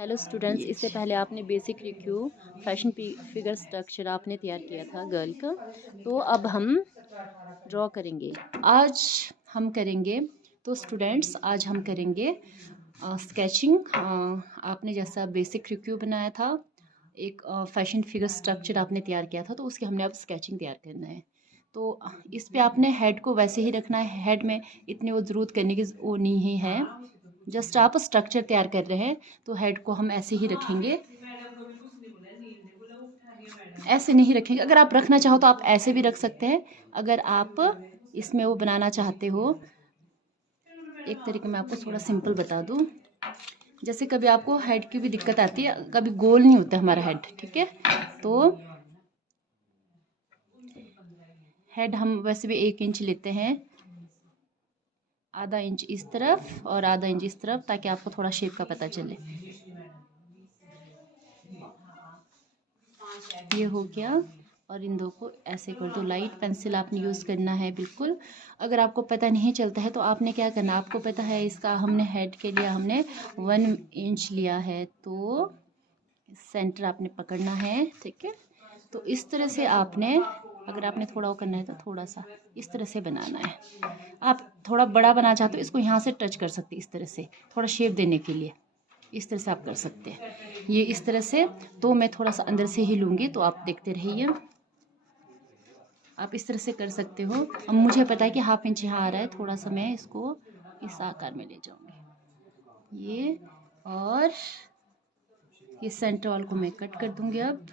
Hello students, इससे पहले आपने basic review fashion figure structure आपने तैयार किया था गर्ल का। तो अब हम ड्रॉ करेंगे। आज हम करेंगे, तो स्टूडेंट्स आज हम करेंगे स्केचिंग। आपने जैसा बेसिक रिव्यू बनाया था, एक फैशन फिगर स्ट्रक्चर आपने तैयार किया था, तो उसकी हमने अब स्केचिंग तैयार करना है। तो इस पे आपने हेड को वैसे ही रखना है। हेड में इतनी वो ज़रूरत करने की वो नहीं है, जस्ट आप स्ट्रक्चर तैयार कर रहे हैं, तो हेड को हम ऐसे ही रखेंगे। ऐसे नहीं रखेंगे, अगर आप रखना चाहो तो आप ऐसे भी रख सकते हैं। अगर आप इसमें वो बनाना चाहते हो, एक तरीके मैं आपको थोड़ा सिंपल बता दूं। जैसे कभी आपको हेड की भी दिक्कत आती है, कभी गोल नहीं होता हमारा हेड, ठीक है। तो हेड हम वैसे भी 1 इंच लेते हैं, आधा इंच इस तरफ और आधा इंच इस तरफ, ताकि आपको थोड़ा शेप का पता चले। ये हो गया। और इन दो को ऐसे कर दो। लाइट पेंसिल आपने यूज़ करना है बिल्कुल। अगर आपको पता नहीं चलता है तो आपने क्या करना, आपको पता है इसका हमने हेड के लिए हमने 1 इंच लिया है, तो सेंटर आपने पकड़ना है, ठीक है। तो इस तरह से आपने, अगर आपने थोड़ा वो करना है तो थोड़ा सा इस तरह से बनाना है। आप थोड़ा बड़ा बनाना चाहते हो, इसको यहाँ से टच कर सकते इस तरह से, थोड़ा शेप देने के लिए इस तरह से आप कर सकते हैं, ये इस तरह से। तो मैं थोड़ा सा अंदर से ही लूँगी, तो आप देखते रहिए। आप इस तरह से कर सकते हो। अब मुझे पता है कि 1/2 इंच यहाँ आ रहा है, थोड़ा सा मैं इसको इस आकार में ले जाऊँगी, ये। और ये सेंटर वाल को मैं कट कर दूँगी अब।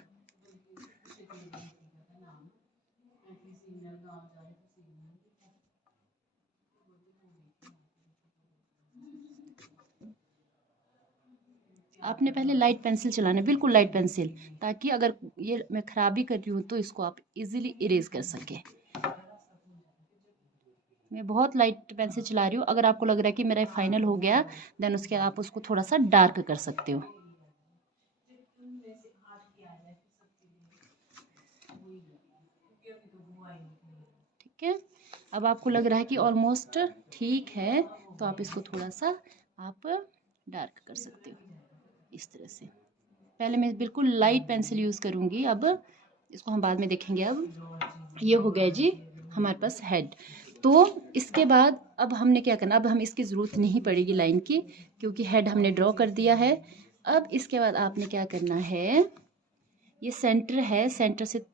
आपने पहले लाइट पेंसिल चलाना है, बिल्कुल लाइट पेंसिल, ताकि अगर ये मैं खराबी कर रही हूँ तो इसको आप इजीली इरेज कर सके। मैं बहुत लाइट पेंसिल चला रही हूँ। अगर आपको लग रहा है कि मेरा फाइनल हो गया, देन उसके बाद आप उसको थोड़ा सा डार्क कर सकते हो। ठीक है। अब आपको लग रहा है कि ऑलमोस्ट ठीक है, तो आप इसको थोड़ा सा आप डार्क कर सकते हो इस तरह से। पहले मैं बिल्कुल लाइट पेंसिल यूज़ करूँगी, अब इसको हम बाद में देखेंगे। अब ये हो गया जी हमारे पास हेड। तो इसके बाद अब हमने क्या करना, अब हम इसकी ज़रूरत नहीं पड़ेगी लाइन की, क्योंकि हेड हमने ड्रॉ कर दिया है। अब इसके बाद आपने क्या करना है, ये सेंटर है, सेंटर से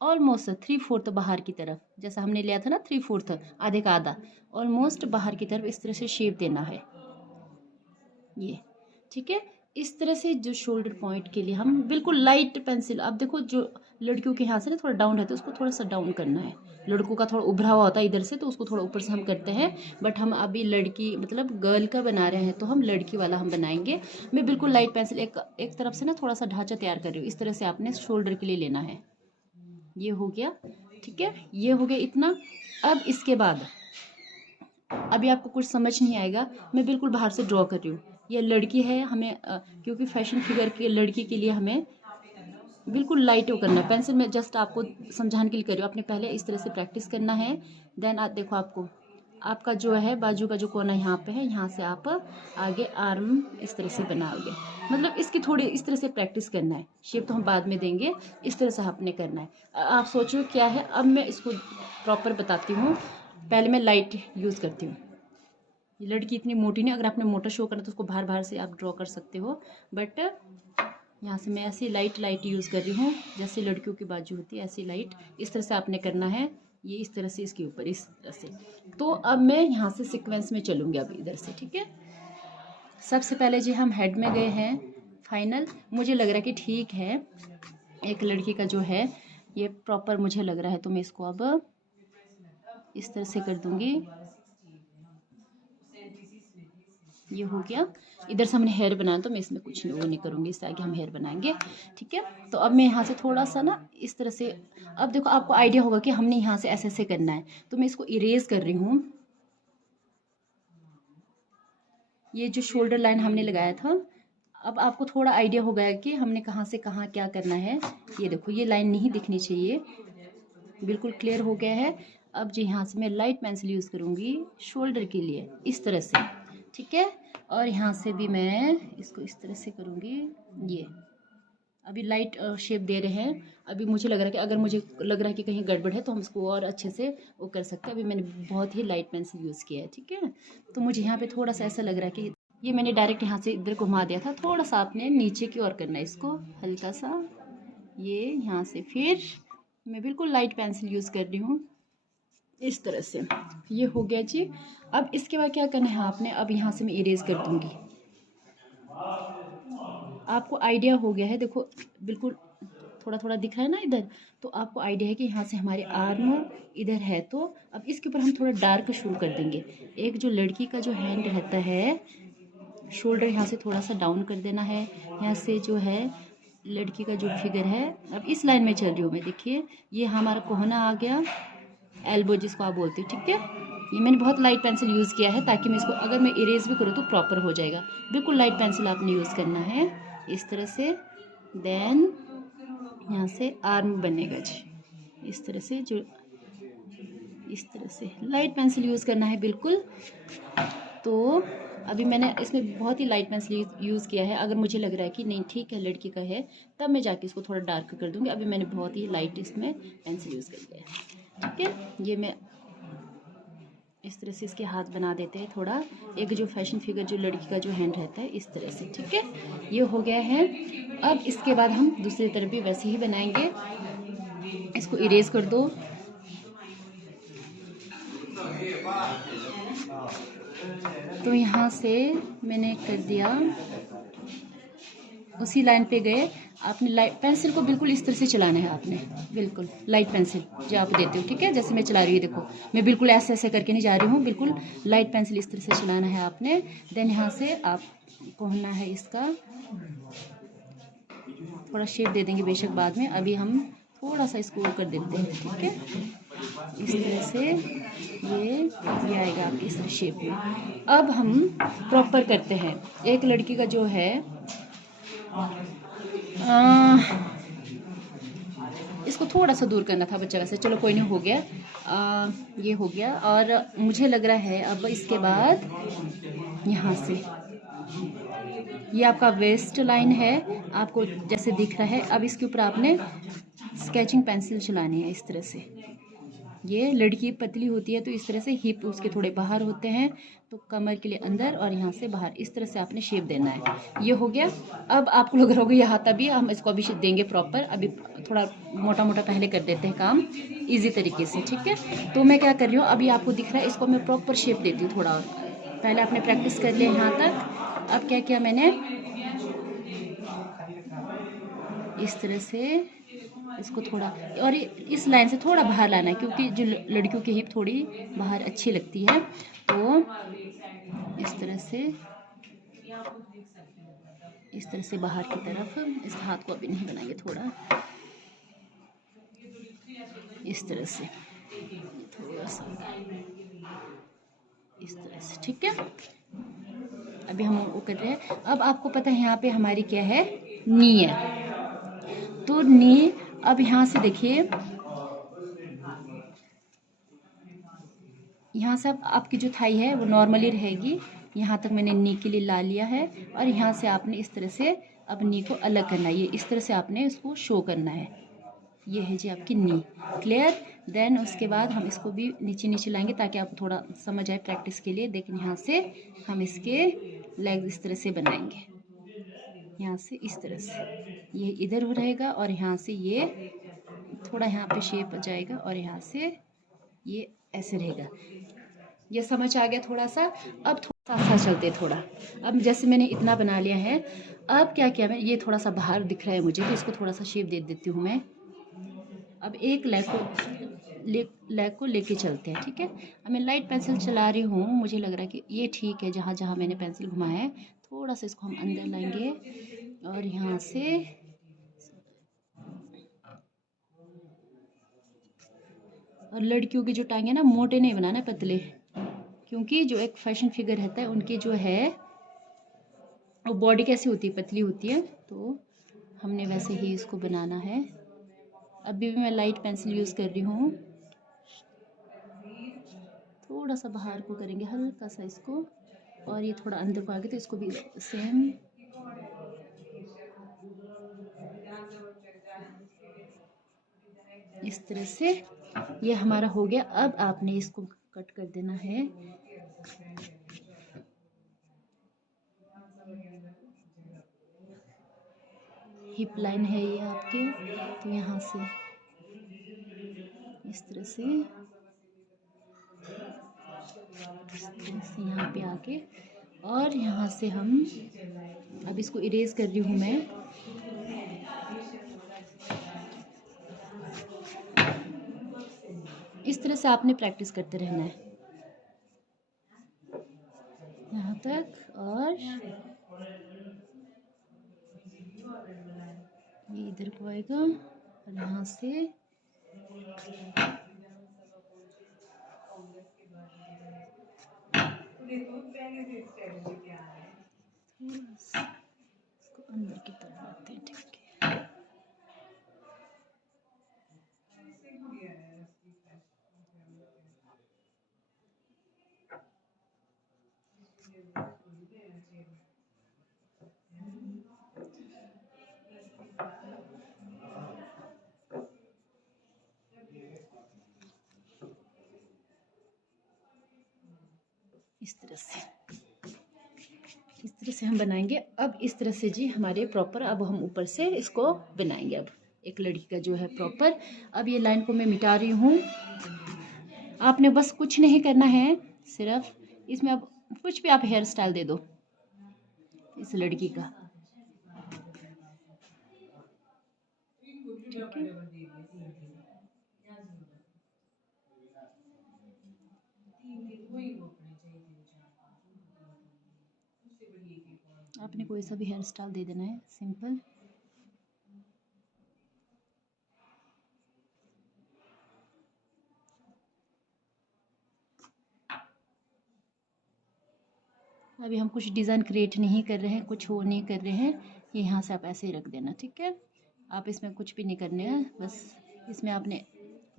ऑलमोस्ट 3/4 बाहर की तरफ, जैसा हमने लिया था ना 3/4, आधे का आधा, ऑलमोस्ट बाहर की तरफ इस तरह से शेप देना है, ये, ठीक है। इस तरह से जो शोल्डर पॉइंट के लिए हम बिल्कुल लाइट पेंसिल, अब देखो जो लड़कियों के यहाँ से ना थोड़ा डाउन रहता है, उसको थोड़ा सा डाउन करना है। लड़कों का थोड़ा उभरा हुआ होता है इधर से, तो उसको थोड़ा ऊपर से हम करते हैं। बट हम अभी लड़की मतलब गर्ल का बना रहे हैं, तो हम लड़की वाला हम बनाएंगे। मैं बिल्कुल लाइट पेंसिल एक एक तरफ से ना थोड़ा सा ढांचा तैयार कर रही हूँ। इस तरह से आपने शोल्डर के लिए लेना है। ये हो गया, ठीक है, ये हो गया इतना। अब इसके बाद अभी आपको कुछ समझ नहीं आएगा, मैं बिल्कुल बाहर से ड्रॉ कर रही हूँ। ये लड़की है, हमें क्योंकि फैशन फिगर की लड़की के लिए हमें बिल्कुल लाइट वो करना है। पेंसिल में जस्ट आपको समझाने के लिए कर रही हूँ, आपने पहले इस तरह से प्रैक्टिस करना है। देन आप देखो, आपको आपका जो है बाजू का जो कोना यहाँ पे है, यहाँ से आप आगे आर्म इस तरह से बनाओगे। मतलब इसकी थोड़ी इस तरह से प्रैक्टिस करना है। शेप तो हम बाद में देंगे, इस तरह से आपने करना है। आप सोचो क्या है, अब मैं इसको प्रॉपर बताती हूँ। पहले मैं लाइट यूज़ करती हूँ। ये लड़की इतनी मोटी नहीं, अगर आपने मोटा शो करना तो उसको बाहर बाहर से आप ड्रॉ कर सकते हो। बट यहाँ से मैं ऐसी लाइट लाइट यूज़ कर रही हूँ, जैसे लड़कियों की बाजू होती है ऐसी लाइट। इस तरह से आपने करना है, ये इस तरह से इसके ऊपर इस तरह से। तो अब मैं यहाँ से सीक्वेंस में चलूँगी अब इधर से, ठीक है। सबसे पहले जी हम हेड में गए हैं फाइनल। मुझे लग रहा है कि ठीक है, एक लड़की का जो है ये प्रॉपर मुझे लग रहा है, तो मैं इसको अब इस तरह से कर दूँगी। ये हो गया। इधर से हमने हेयर बनाया, तो मैं इसमें कुछ नहीं वो नहीं करूँगी, इससे आगे हम हेयर बनाएंगे, ठीक है। तो अब मैं यहाँ से थोड़ा सा ना इस तरह से, अब देखो आपको आइडिया होगा कि हमने यहाँ से ऐसे ऐसे करना है, तो मैं इसको इरेज कर रही हूँ। ये जो शोल्डर लाइन हमने लगाया था, अब आपको थोड़ा आइडिया हो गया कि हमने कहाँ से कहाँ क्या करना है। ये देखो, ये लाइन नहीं दिखनी चाहिए, बिल्कुल क्लियर हो गया है। अब जी यहाँ से मैं लाइट पेंसिल यूज़ करूँगी शोल्डर के लिए इस तरह से, ठीक है। और यहाँ से भी मैं इसको इस तरह से करूँगी। ये अभी लाइट शेप दे रहे हैं। अभी मुझे लग रहा है कि अगर मुझे लग रहा है कि कहीं गड़बड़ है तो हम इसको और अच्छे से वो कर सकते हैं। अभी मैंने बहुत ही लाइट पेंसिल यूज़ किया है, ठीक है। तो मुझे यहाँ पे थोड़ा सा ऐसा लग रहा है कि ये मैंने डायरेक्ट यहाँ से इधर घुमा दिया था, थोड़ा सा आपने नीचे की ओर करना है इसको, हल्का सा ये यहाँ से। फिर मैं बिल्कुल लाइट पेंसिल यूज़ कर रही हूँ इस तरह से। ये हो गया जी। अब इसके बाद क्या करना है आपने, अब यहाँ से मैं इरेज कर दूँगी। आपको आइडिया हो गया है, देखो बिल्कुल थोड़ा थोड़ा दिख रहा है ना इधर, तो आपको आइडिया है कि यहाँ से हमारे आर्म इधर है। तो अब इसके ऊपर हम थोड़ा डार्क शुरू कर देंगे। एक जो लड़की का जो हैंड रहता है, शोल्डर यहाँ से थोड़ा सा डाउन कर देना है। यहाँ से जो है लड़की का जो फिगर है, अब इस लाइन में चल रही हूँ मैं, देखिए ये हमारा कोहना आ गया, एल्बो जिसको आप बोलते हो, ठीक है। ये मैंने बहुत लाइट पेंसिल यूज़ किया है ताकि मैं इसको अगर मैं इरेज भी करूँ तो प्रॉपर हो जाएगा। बिल्कुल लाइट पेंसिल आपने यूज़ करना है इस तरह से। देन यहाँ से आर्म बनेगा जी इस तरह से, जो इस तरह से लाइट पेंसिल यूज़ करना है बिल्कुल। तो अभी मैंने इसमें बहुत ही लाइट पेंसिल यूज़ किया है। अगर मुझे लग रहा है कि नहीं ठीक है लड़की का है, तब मैं जाके इसको थोड़ा डार्क कर दूँगी। अभी मैंने बहुत ही लाइट इसमें पेंसिल यूज़ कर दिया है, ठीक है। ये मैं इस तरह से इसके हाथ बना देते हैं थोड़ा, एक जो फैशन फिगर जो लड़की का जो हैंड रहता है इस तरह से, ठीक है। ये हो गया है। अब इसके बाद हम दूसरी तरफ भी वैसे ही बनाएंगे। इसको इरेज कर दो। तो यहाँ से मैंने कर दिया, उसी लाइन पे गए। आपने लाइट पेंसिल को बिल्कुल इस तरह से चलाना है आपने, बिल्कुल लाइट पेंसिल जो आप देते हो, ठीक है। जैसे मैं चला रही हूँ, देखो मैं बिल्कुल ऐसे ऐसे करके नहीं जा रही हूँ, बिल्कुल लाइट पेंसिल इस तरह से चलाना है आपने। देन यहाँ से आप पहुँचना है इसका, थोड़ा शेप दे देंगे बेशक बाद में, अभी हम थोड़ा सा इसको कर देते हैं, ठीक है। इस तरह से ये आएगा आपकी इस शेप में। अब हम प्रॉपर करते हैं। एक लड़की का जो है इसको थोड़ा सा दूर करना था बच्चा, वैसे चलो कोई नहीं, हो गया। ये हो गया। और मुझे लग रहा है अब इसके बाद यहाँ से ये आपका वेस्ट लाइन है, आपको जैसे दिख रहा है। अब इसके ऊपर आपने स्केचिंग पेंसिल चलानी है इस तरह से। ये लड़की पतली होती है तो इस तरह से हिप उसके थोड़े बाहर होते हैं, तो कमर के लिए अंदर और यहाँ से बाहर, इस तरह से आपने शेप देना है। ये हो गया। अब आपको लग रहा होगा यहाँ तभी हम इसको अभी देंगे प्रॉपर। अभी थोड़ा मोटा मोटा पहले कर देते हैं काम इजी तरीके से, ठीक है। तो मैं क्या कर रही हूँ, अभी आपको दिख रहा है, इसको मैं प्रॉपर शेप देती हूँ थोड़ा। पहले आपने प्रैक्टिस कर लिया यहाँ तक। अब क्या किया मैंने, इस तरह से इसको थोड़ा, और इस लाइन से थोड़ा बाहर लाना है क्योंकि जो लड़कियों की हिप थोड़ी बाहर अच्छी लगती है। तो इस तरह से बाहर की तरफ, इस हाथ को अभी नहीं बनाएंगे, थोड़ा इस तरह से, थोड़ा सा इस तरह से, ठीक है। अभी हम वो कर रहे हैं। अब आपको पता है यहाँ पे हमारी क्या है, नी है। तो नी, अब यहाँ से देखिए, यहाँ से अब आपकी जो थाई है वो नॉर्मली रहेगी। यहाँ तक मैंने नी के लिए ला लिया है, और यहाँ से आपने इस तरह से अब नी को अलग करना है। ये इस तरह से आपने इसको शो करना है। ये है जी आपकी नी, क्लियर। देन उसके बाद हम इसको भी नीचे नीचे लाएंगे ताकि आपको थोड़ा समझ आए प्रैक्टिस के लिए। देखिए यहाँ से हम इसके लेग्स इस तरह से बनाएंगे, यहाँ से इस तरह से, ये इधर हो रहेगा, और यहाँ से ये थोड़ा यहाँ पे शेप आ जाएगा, और यहाँ से ये ऐसे रहेगा। ये समझ आ गया थोड़ा सा। अब थोड़ा सा चलते थोड़ा। अब जैसे मैंने इतना बना लिया है, अब क्या किया मैं, ये थोड़ा सा बाहर दिख रहा है मुझे, तो इसको थोड़ा सा शेप दे देती हूँ मैं। अब एक लेग को लेके चलते हैं, ठीक है। अब मैं लाइट पेंसिल चला रही हूँ, मुझे लग रहा है कि ये ठीक है। जहाँ जहाँ मैंने पेंसिल घुमाया है, थोड़ा सा इसको हम अंदर लाएंगे, और यहाँ से और लड़कियों की जो टांगे ना, मोटे नहीं बनाना, पतले, क्योंकि जो एक फैशन फिगर रहता है उनकी जो है वो बॉडी कैसी होती है, पतली होती है, तो हमने वैसे ही इसको बनाना है। अभी भी मैं लाइट पेंसिल यूज़ कर रही हूँ। थोड़ा सा बाहर को करेंगे, हल्का सा इसको, और ये थोड़ा अंदर को आ गया तो इसको भी सेम इस तरह से ये हमारा हो गया। अब आपने इसको कट कर देना है। हिप लाइन है ये आपके, तो यहाँ से इस तरह से यहाँ पे आके, और यहाँ से हम अब इसको इरेज कर रही हूँ मैं। इस तरह से आपने प्रैक्टिस करते रहना है यहाँ तक, और ये इधर को आएगा और यहाँ से इसको अंदर की तरफ लाते हैं। ठीक है, इस तरह से हम बनाएंगे। अब इस तरह से जी हमारे प्रॉपर, अब हम ऊपर से इसको बनाएंगे। अब एक लड़की का जो है प्रॉपर, अब ये लाइन को मैं मिटा रही हूँ। आपने बस कुछ नहीं करना है, सिर्फ इसमें अब कुछ भी आप हेयर स्टाइल दे दो इस लड़की का। ठीक है, आपने कोई सा भी हेयर स्टाइल दे देना है, सिंपल। अभी हम कुछ डिज़ाइन क्रिएट नहीं कर रहे हैं, कुछ वो नहीं कर रहे हैं, ये यहाँ से आप ऐसे ही रख देना। ठीक है, आप इसमें कुछ भी नहीं करने हैं, बस इसमें आपने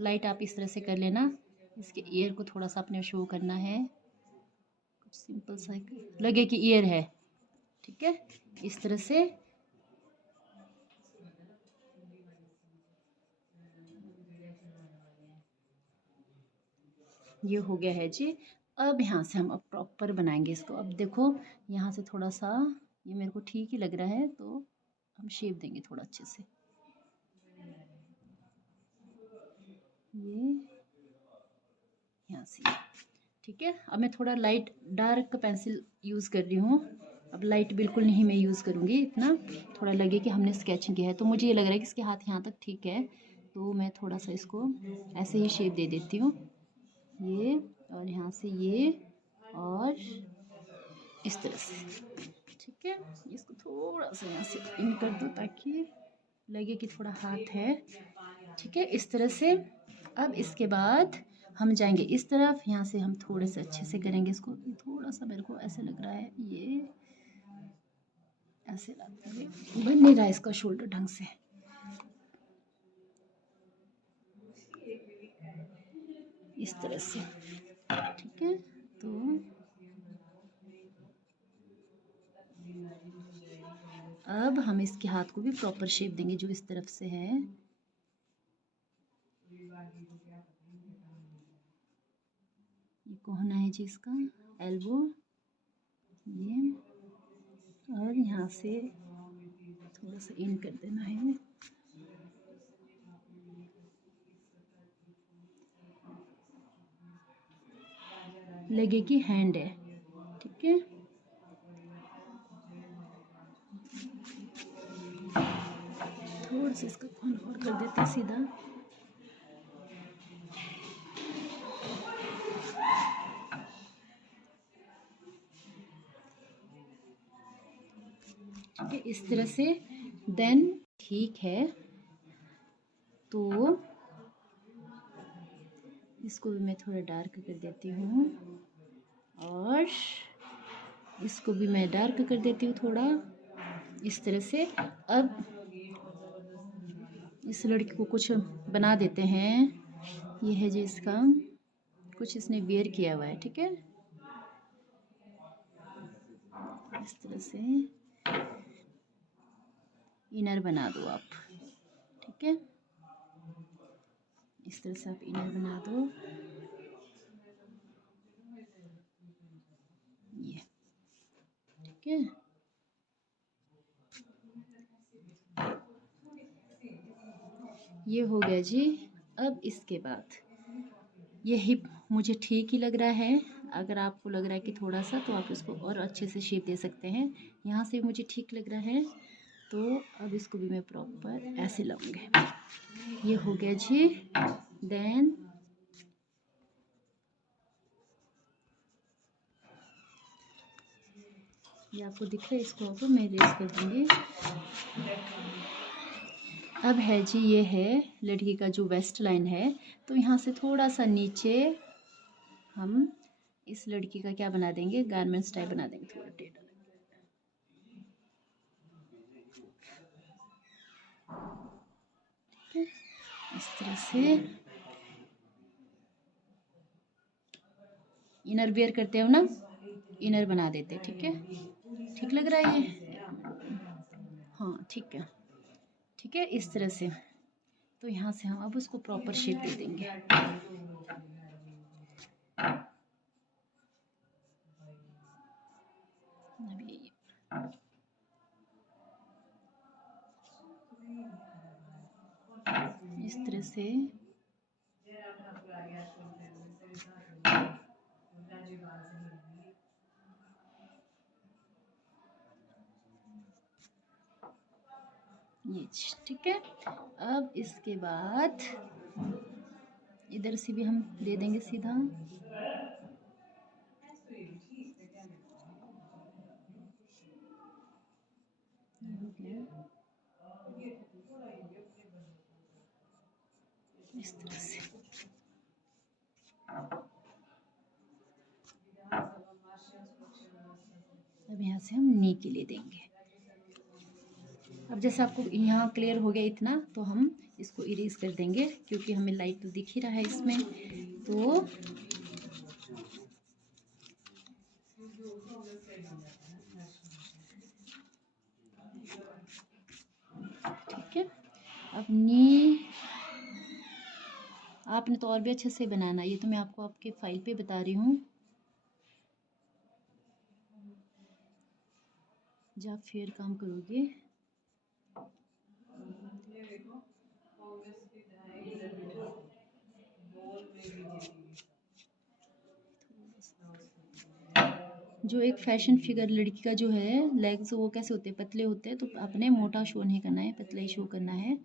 लाइट आप इस तरह से कर लेना। इसके ईयर को थोड़ा सा आपने शो करना है, कुछ सिंपल सा लगे कि ईयर है। ठीक है, इस तरह से ये हो गया है जी। अब यहाँ से हम अब प्रॉपर बनाएंगे इसको। अब देखो यहाँ से थोड़ा सा ये मेरे को ठीक ही लग रहा है, तो हम शेप देंगे थोड़ा अच्छे से। ये यहाँ से, ठीक है। अब मैं थोड़ा लाइट डार्क पेंसिल यूज़ कर रही हूँ। अब लाइट बिल्कुल नहीं मैं यूज़ करूँगी, इतना थोड़ा लगे कि हमने स्केचिंग किया है। तो मुझे ये लग रहा है कि इसके हाथ यहाँ तक ठीक है, तो मैं थोड़ा सा इसको ऐसे ही शेप दे देती हूँ, ये और यहाँ से ये और इस तरह से। ठीक है, इसको थोड़ा सा यहाँ से इन कर दो ताकि लगे कि थोड़ा हाथ है। ठीक है, इस तरह से। अब इसके बाद हम जाएंगे इस तरफ, यहाँ से हम थोड़े से अच्छे से करेंगे इसको। थोड़ा सा मेरे को ऐसे लग रहा है, ये ऐसे लगता है बन नहीं रहा है इसका शोल्डर ढंग से। इस तरह से, ठीक है। तो अब हम इसके हाथ को भी प्रॉपर शेप देंगे जो इस तरफ से है। ये कोहना है जी इसका, एल्बो, ये, और यहाँ से थोड़ा सा इन कर देना है। लगे कि हैंड है। ठीक है, थोड़ा सा इसका कोन और कर देते हैं सीधा। ठीक है, इस तरह से। देन ठीक है, तो इसको भी मैं थोड़ा डार्क कर देती हूँ और इसको भी मैं डार्क कर देती हूँ थोड़ा, इस तरह से। अब इस लड़की को कुछ बना देते हैं। ये है जी इसका कुछ, इसने वेयर किया हुआ है। ठीक है, इस तरह से इनर बना दो आप, ठीक है। इस तरह से आप इनर बना दो, ये ठीक है। ये हो गया जी। अब इसके बाद ये हिप मुझे ठीक ही लग रहा है। अगर आपको लग रहा है कि थोड़ा सा, तो आप इसको और अच्छे से शेप दे सकते हैं। यहाँ से मुझे ठीक लग रहा है, तो अब इसको भी मैं प्रॉपर ऐसे लाऊंगी। ये हो गया जी। देन ये आपको दिख रहा है, इसको अब मैं रेस कर दूंगी। अब है जी, ये है लड़की का जो वेस्ट लाइन है, तो यहाँ से थोड़ा सा नीचे हम इस लड़की का क्या बना देंगे, गारमेंट स्टाइल बना देंगे, थोड़ा टेढ़ा। ठीक है, इस तरह से इनर वेयर करते हो ना, इनर बना देते, ठीक है। ठीक लग रहा है ये? हाँ ठीक है, ठीक है। इस तरह से तो यहाँ से हम अब उसको प्रॉपर शेप दे देंगे। अभी इस तरह से ये ठीक है। अब इसके बाद इधर से भी हम दे देंगे सीधा। हो गया इस तरह से। अब यहाँ से हम नी के लिए देंगे। अब जैसे आपको यहाँ क्लियर हो गया इतना, तो हम इसको इरेज कर देंगे, क्योंकि हमें लाइट तो दिख ही रहा है इसमें। तो ठीक है। अब नी आपने तो और भी अच्छे से बनाना, ये तो मैं आपको आपके फाइल पे बता रही हूँ। जब आप फेयर काम करोगे जो एक फैशन फिगर लड़की का जो है, लेग्स वो कैसे होते हैं, पतले होते हैं, तो आपने मोटा शो नहीं करना है, पतला ही शो करना है।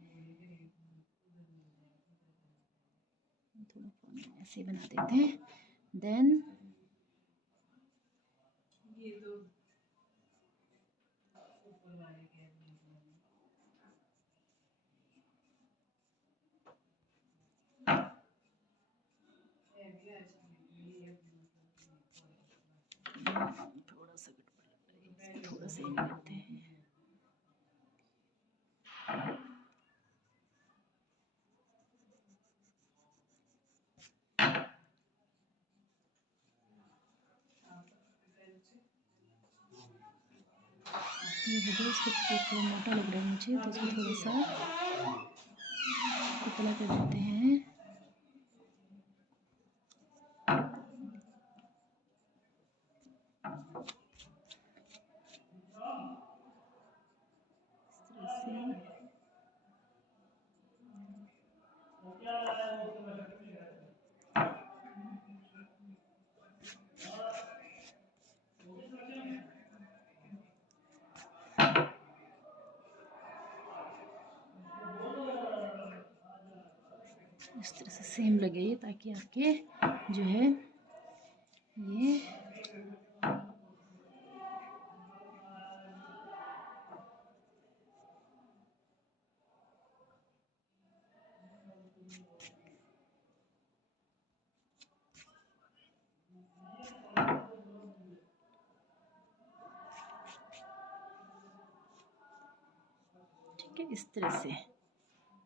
थोड़ा ऐसे बना देते हैं। देन थोड़ा सा थोड़ा सा ही करते हैं। ये वीडियो इसको थोड़ा मोटा लग रहा है मुझे, तो इसको थोड़ा सा पतला कर देते हैं। इस तरह से सेम लगे ये, ताकि आपके जो है ये ठीक है, इस तरह से।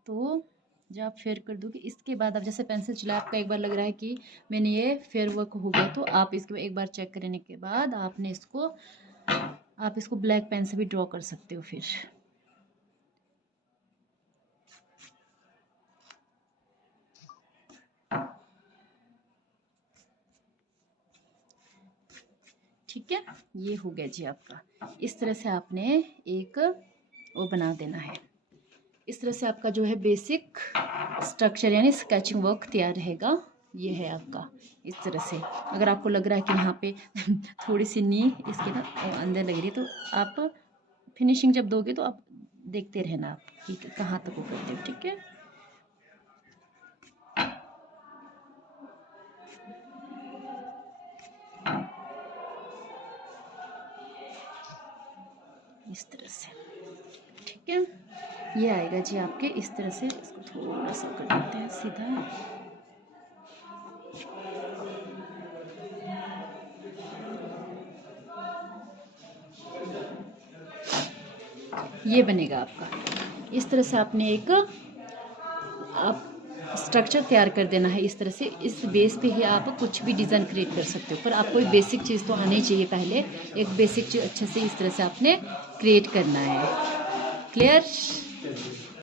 तो जब आप फेयर कर दोगे, इसके बाद आप जैसे पेंसिल चला, आपका एक बार लग रहा है कि मैंने ये फेयर वर्क हो गया, तो आप इसके एक बार चेक करने के बाद आपने इसको आप इसको ब्लैक पेन से भी ड्रॉ कर सकते हो फिर। ठीक है, ये हो गया जी आपका। इस तरह से आपने एक वो बना देना है। इस तरह से आपका जो है बेसिक स्ट्रक्चर यानी स्केचिंग वर्क तैयार रहेगा। ये है आपका इस तरह से। अगर आपको लग रहा है कि यहाँ पे थोड़ी सी नी इसके ना अंदर लग रही है, तो आप फिनिशिंग जब दोगे तो आप देखते रहना आप कि कहाँ तक वो करते हो। ठीक है, इस तरह से। ठीक है, ये आएगा जी आपके इस तरह से। इसको थोड़ा सा कर देते हैं सीधा। ये बनेगा आपका। इस तरह से आपने एक आप स्ट्रक्चर तैयार कर देना है इस तरह से। इस बेस पे ही आप कुछ भी डिज़ाइन क्रिएट कर सकते हो, पर आपको एक बेसिक चीज़ तो आनी चाहिए। पहले एक बेसिक चीज़ अच्छे से इस तरह से आपने क्रिएट करना है। क्लियर?